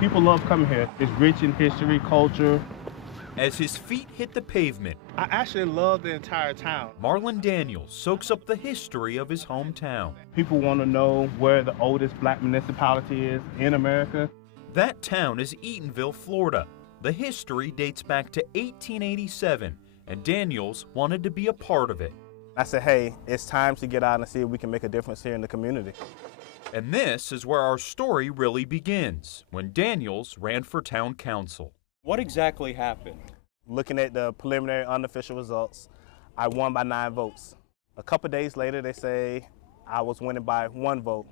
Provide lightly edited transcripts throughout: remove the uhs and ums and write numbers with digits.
People love coming here. It's rich in history, culture. As his feet hit the pavement, I actually love the entire town. Marlon Daniels soaks up the history of his hometown. People want to know where the oldest black municipality is in America. That town is Eatonville, Florida. The history dates back to 1887, and Daniels wanted to be a part of it. I said, hey, it's time to get out and see if we can make a difference here in the community. And this is where our story really begins, when Daniels ran for town council. What exactly happened? Looking at the preliminary unofficial results, I won by 9 votes. A couple days later, they say I was winning by 1 vote.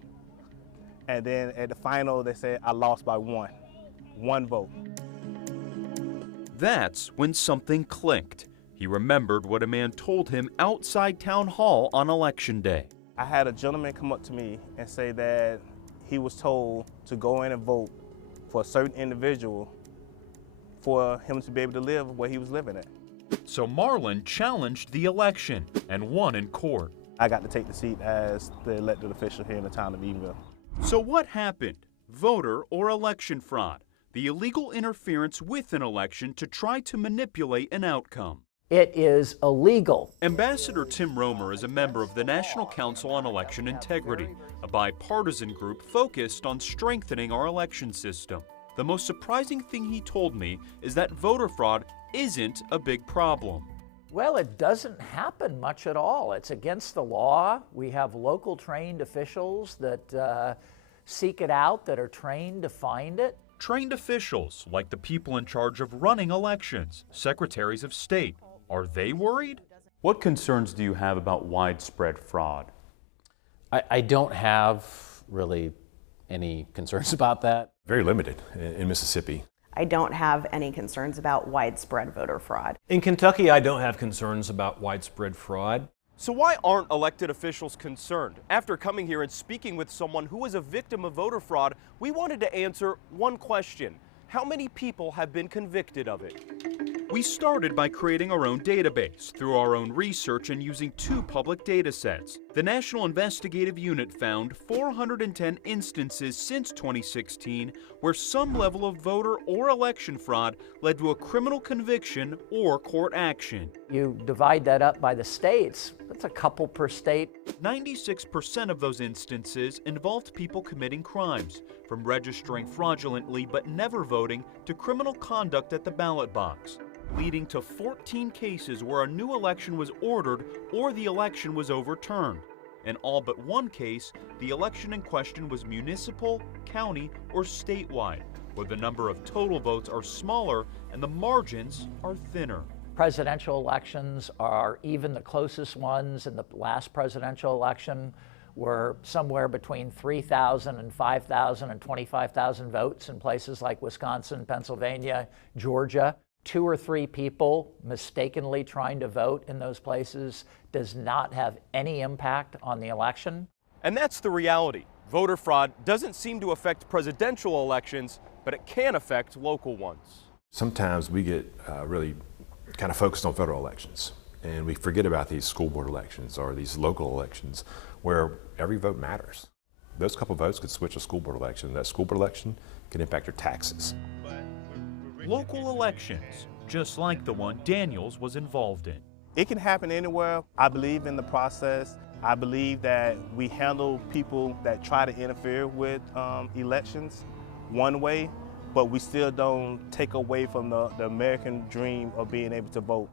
And then at the final, they said I lost by 1 vote. That's when something clicked. He remembered what a man told him outside town hall on election day. I had a gentleman come up to me and say that he was told to go in and vote for a certain individual for him to be able to live where he was living at. So Marlon challenged the election and won in court. I got to take the seat as the elected official here in the town of Eatonville. So what happened? Voter or election fraud, the illegal interference with an election to try to manipulate an outcome. It is illegal. Ambassador Tim Romer is a member of the National Council on Election Integrity, a bipartisan group focused on strengthening our election system. The most surprising thing he told me is that voter fraud isn't a big problem. Well, it doesn't happen much at all. It's against the law. We have local trained officials that seek it out, that are trained to find it. Trained officials, like the people in charge of running elections, secretaries of state, are they worried? What concerns do you have about widespread fraud? I don't have really any concerns about that. Very limited in Mississippi. I don't have any concerns about widespread voter fraud. In Kentucky, I don't have concerns about widespread fraud. So why aren't elected officials concerned? After coming here and speaking with someone who was a victim of voter fraud, we wanted to answer one question. How many people have been convicted of it? We started by creating our own database through our own research and using 2 public data sets. The National Investigative Unit found 410 instances since 2016 where some level of voter or election fraud led to a criminal conviction or court action. You divide that up by the states, that's a couple per state. 96% of those instances involved people committing crimes, from registering fraudulently but never voting to criminal conduct at the ballot box, leading to 14 cases where a new election was ordered or the election was overturned. In all but 1 case, the election in question was municipal, county, or statewide, where the number of total votes are smaller and the margins are thinner. Presidential elections are even the closest ones. In the last presidential election were somewhere between 3,000 and 5,000 and 25,000 votes in places like Wisconsin, Pennsylvania, Georgia. 2 or 3 people mistakenly trying to vote in those places does not have any impact on the election. And that's the reality. Voter fraud doesn't seem to affect presidential elections, but it can affect local ones. Sometimes we get really kind of focused on federal elections, and we forget about these school board elections or these local elections where every vote matters. Those couple votes could switch a school board election. That school board election can impact your taxes. Local elections, just like the one Daniels was involved in. It can happen anywhere. I believe in the process. I believe that we handle people that try to interfere with elections one way, but we still don't take away from the American dream of being able to vote.